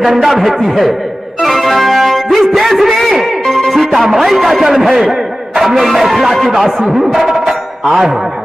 गंगा बहती है। जिस देश में सीता माई का जन्म है, हम लोग मिथिला की वासी हूँ। आए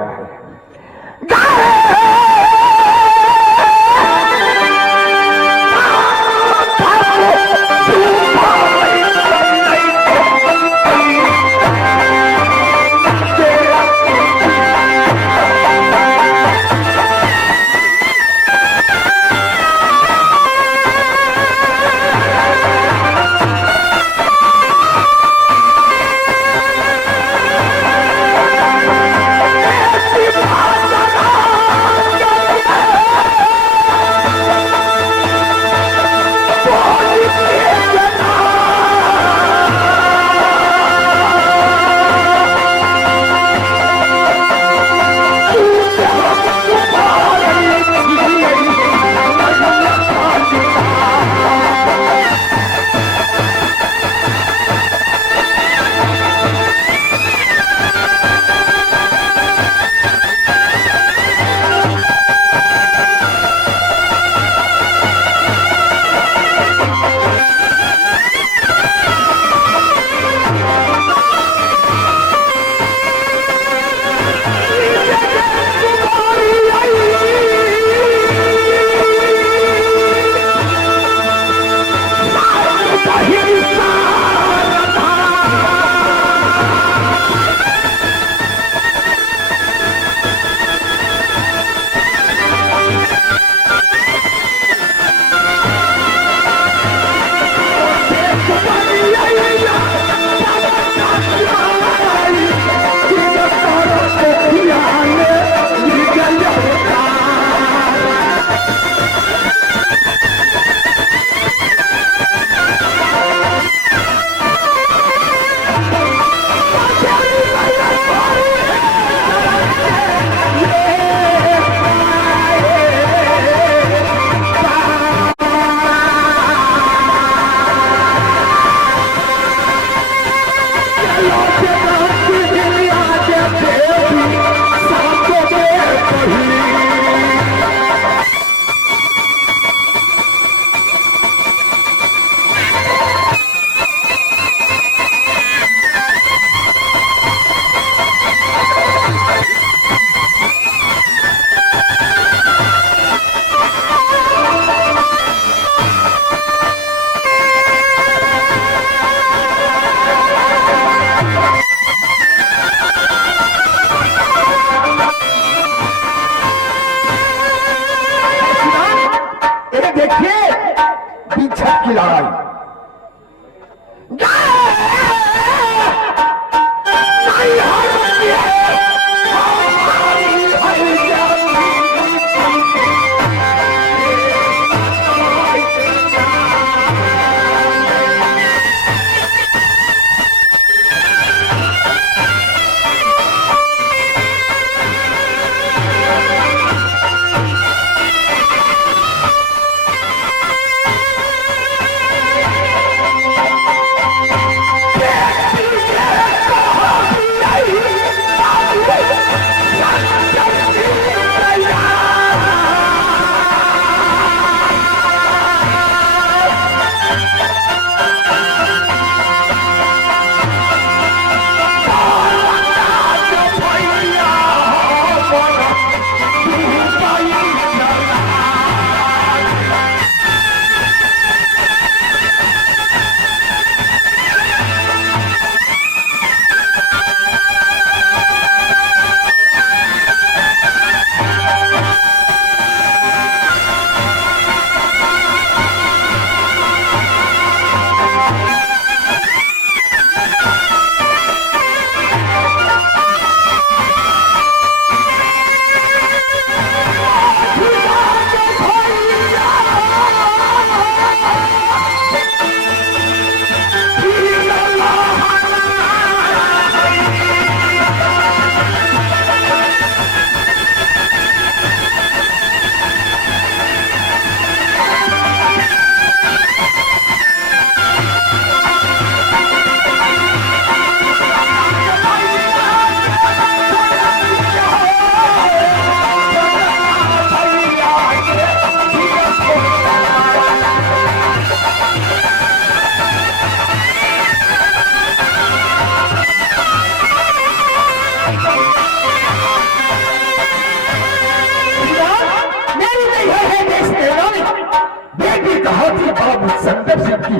बेटी कहा थी बाबू संदर सिंह की,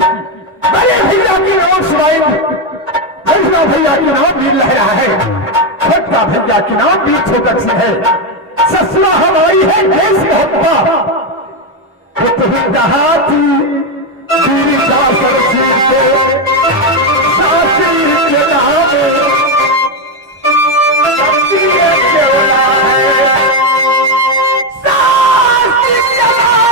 बड़े भैया की नाम सुनाएंगे, बड़े भैया की नाम वीर लहरा है, छोटा भैया की नाम वीर छोटक सिंह है, ससुरा हमारी है देश मोहब्बा, पुत्र कहा थी वीर जासर सिंह के साथी के नाम सत्य केवला है, साथी केवला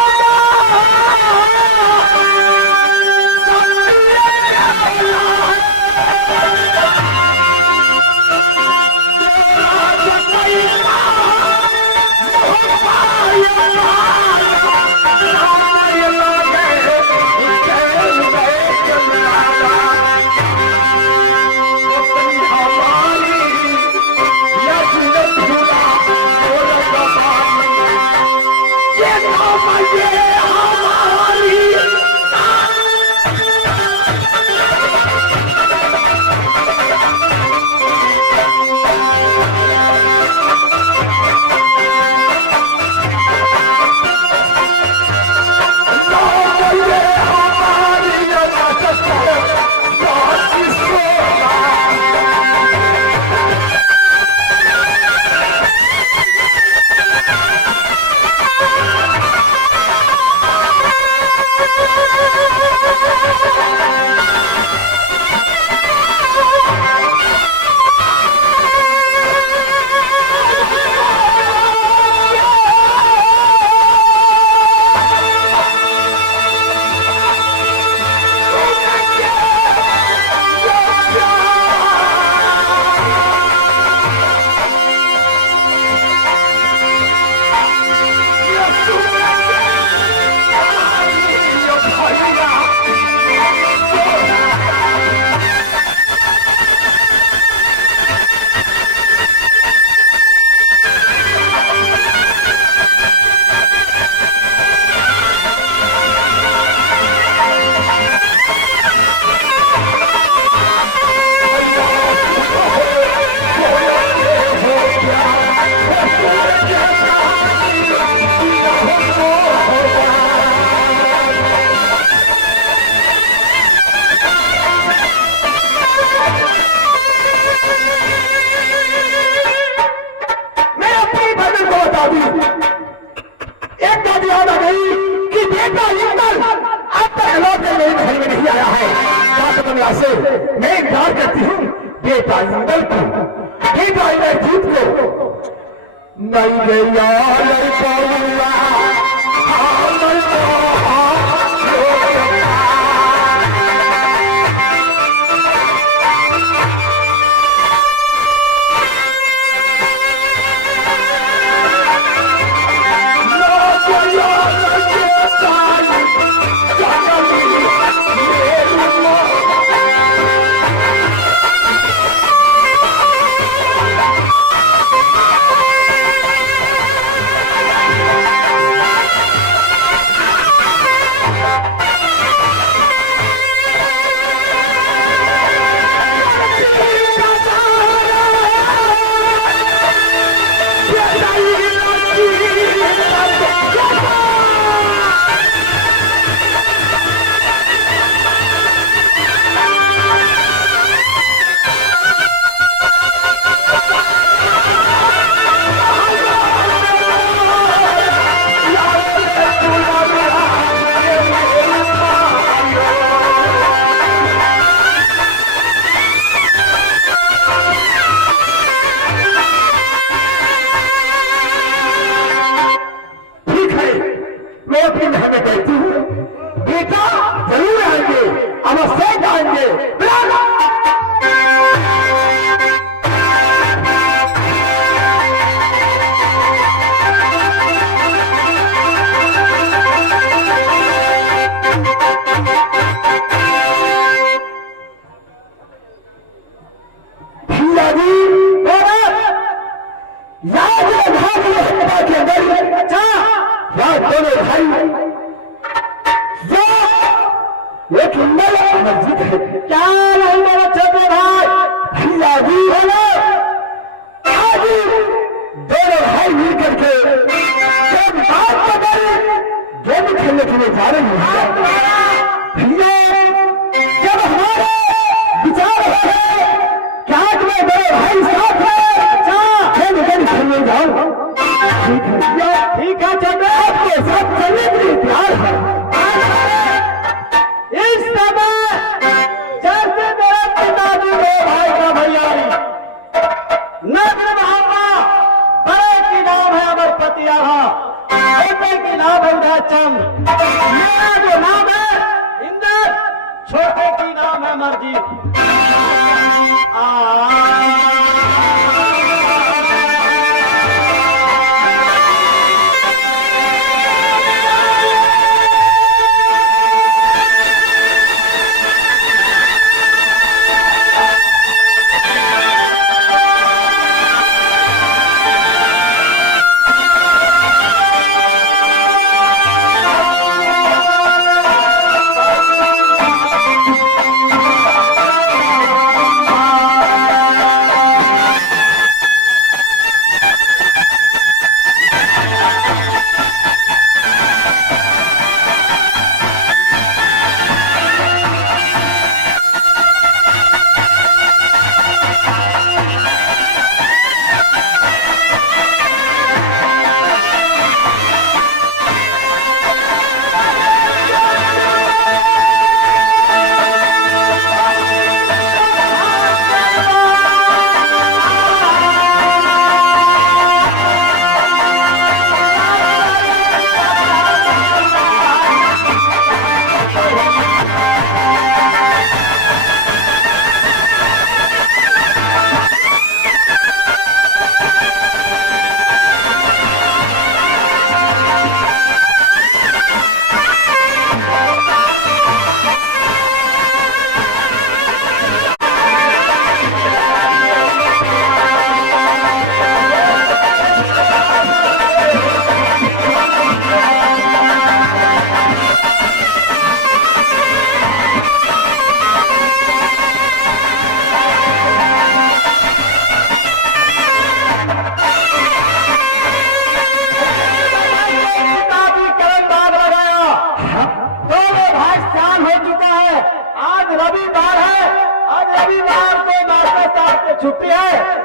मैं इंकार करती हूँ बेटा इंदल को, बेटा इंद्रजीत को नहीं गया दोनों भाई मिलकर के जब बात पकड़ी, जब खेलने के लिए जा रही है भैया। जब हमारे विचार है क्या तुम्हें बड़े भाई साथ है खेल खेलने जाओ। ठीक है भैया, ठीक है, चलो आपके साथ चलने के लिए तैयार है। इस समय जैसे मेरे पिताजी दो भाई का भैया नगर भावना, बड़े की नाम है अमरपति आहा, छोटे की नाम है उदयचंद, मेरा जो नाम है इंद्र, छोटे की नाम है मरजीत। छुट्टी है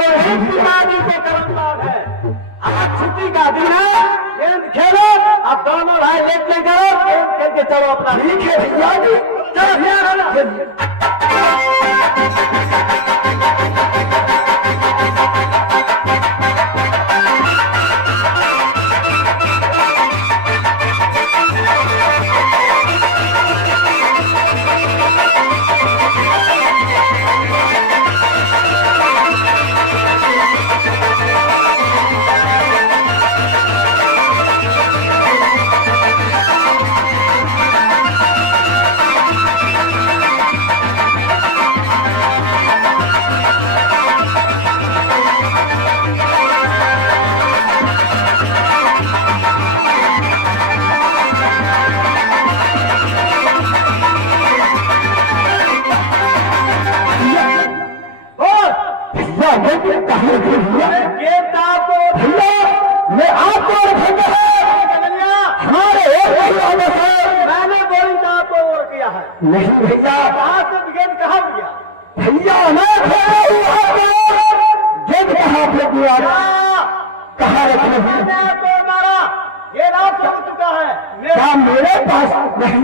और एक बीमारी को कर्मबाग है। आज छुट्टी का दिन है, गेंद खेलो, अब दोनों भाई लेट ले करो, गेंद खेल के चलो अपना। ठीक है भैया जी, चलो भैया ना। भैया मैं कहा गेंद आपको भैया मैं आपको रखेंगे हमारे एक भैया में से मैंने बोली तो आपको ओवर किया है। नहीं भैया कहाँ से गेंद कहाँ गया? भैया मैं खेला गेंद कहाँ पे दिया कहाँ रखे मैंने आपको मारा, गेंद आप लग चुका है। क्या मेरे पास नहीं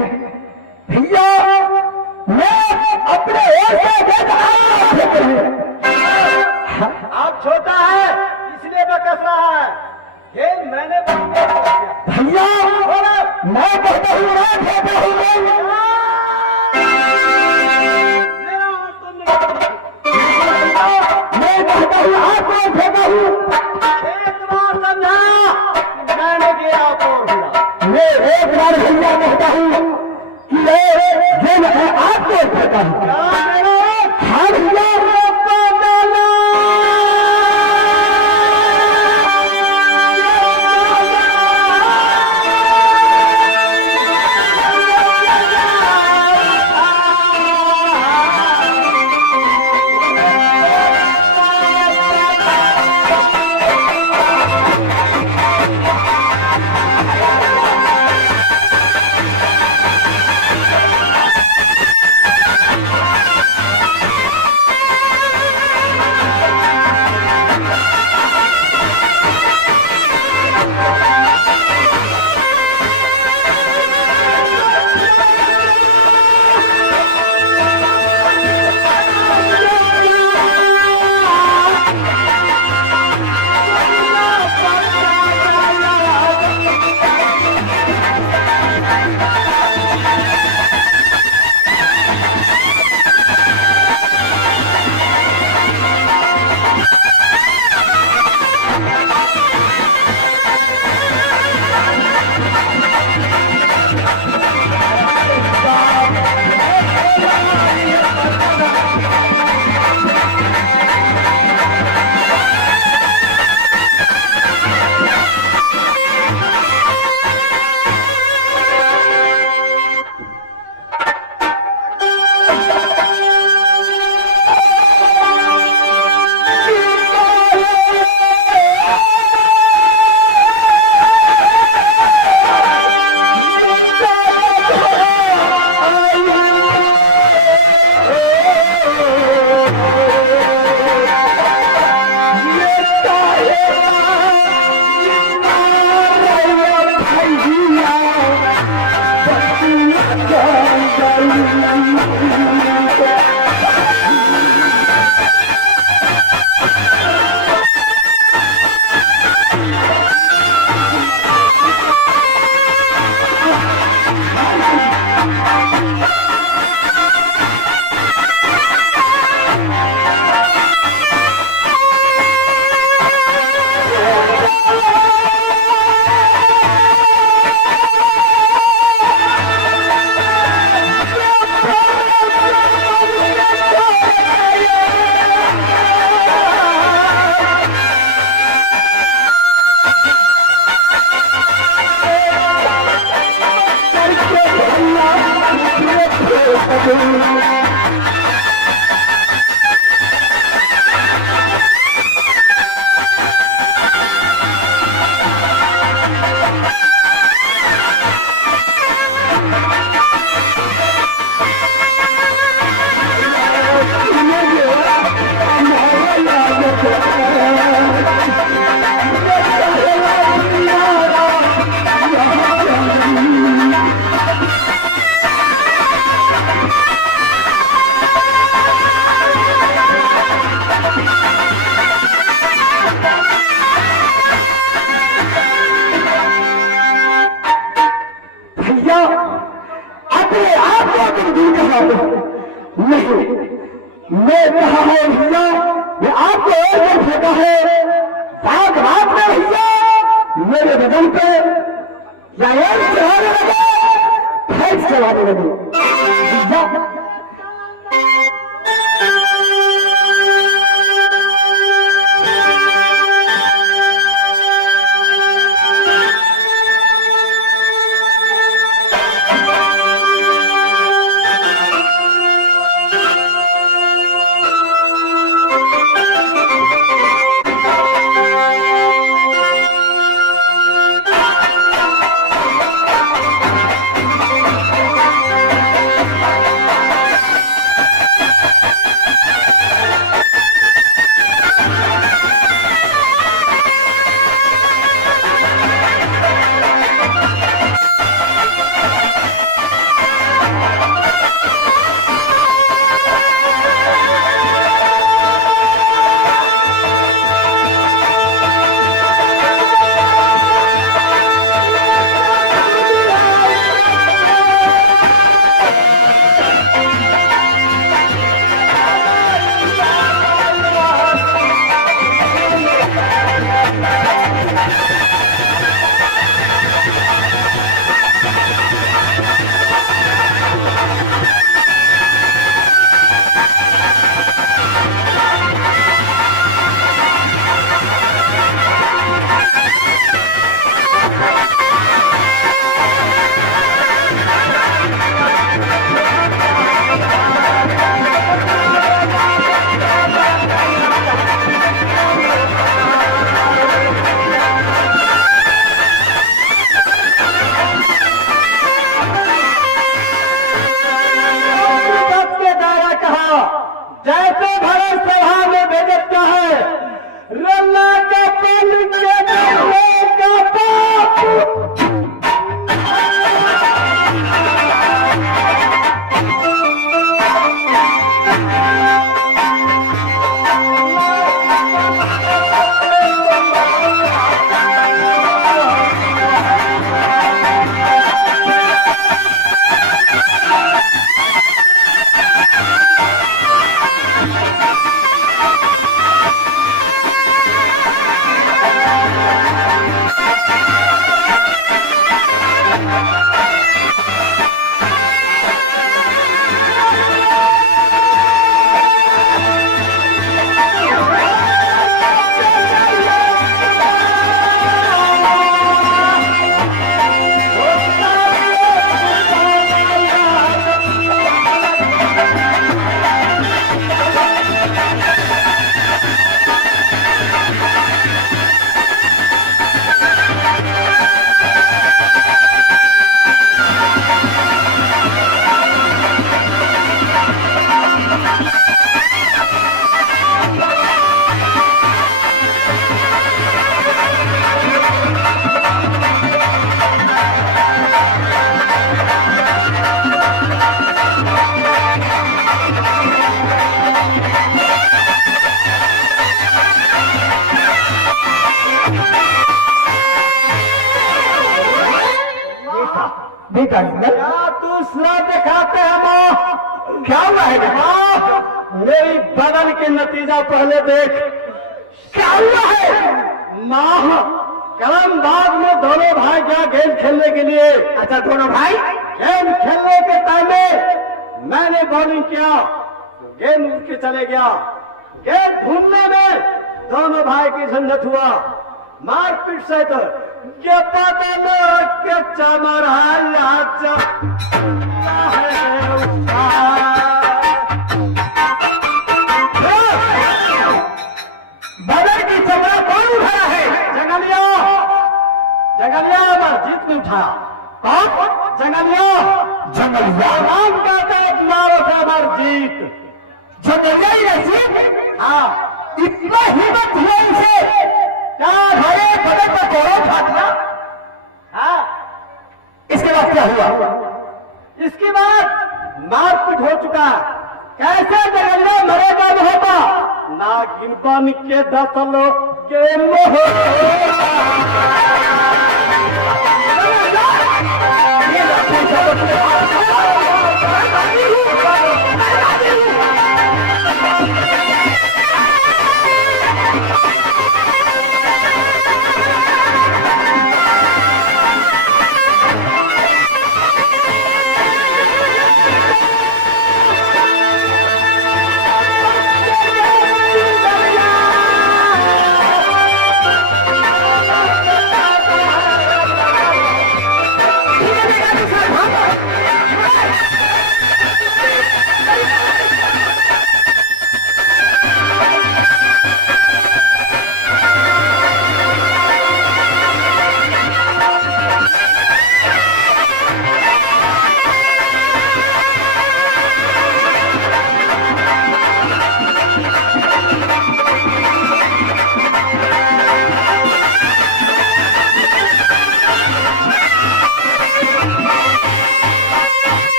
भैया मैं अपने ऐसे गेंद आप छोटा है इसलिए मैं कस रहा है। खेल मैंने बंद कर दिया। भैया मैं कहता हूँ मैं कहता हूँ मेरा हाथ तुम निकालो। मैं कहता हूँ आपको कहता हूँ एक बार समझा, मैंने किया आपको गिरा। मैं एक बार भैया कहता हूँ कि ये मैं आपको कहता हूँ क्या मेरा हाँ भैया मेरे बदन पे या चढ़ाने लगे, फैस चलाने लगे। जैसे भरत सभा में भेजता है रल्ला का पल के का पाप। बेटा क्या तू श्राप दिखाते हैं माँ? क्या हुआ है माँ मेरी बदल के नतीजा पहले देख। क्या हुआ है? माँ कलम बाग में दोनों भाई गया गेम खेलने के लिए। अच्छा दोनों भाई गेम खेलने के टाइम में मैंने बॉलिंग किया, गेम उड़ के चले गया। गेम ढूंढने में दोनों भाई की झंझट हुआ, मारपीट से तो ये पता न के चमरा बदर की चमड़ा कौन उठाया है? जंगलिया जंगलिया जीत में उठाया। कौन? जंगलिया जंगलिया नाम कहता है तुम्हारा था हमार जीत। जंगलिया ही रसीद? हाँ इतना हिम्मत हुआ इसे क्या हरे बदर पर गौरव उठा दिया? हाँ इसके बाद क्या हुआ? इसके बाद मारपीट हो चुका। कैसे जंगलिया मरेगा होता नागिन बन के 10 लोग के मोह।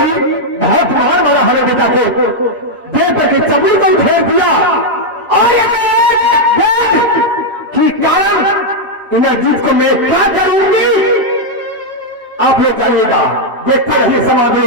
देवी बहुत मार मारा हमें बेटा को, बेटे की चमड़ी को फेर दिया और ये कि कारण इंद्रजीत को मैं क्या करूंगी आप लोग जानिएगा। देखते रहिए समाधि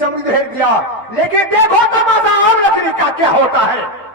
चमड़ी फेर दिया, लेकिन देखो तमाशा आम लकड़ी का क्या होता है।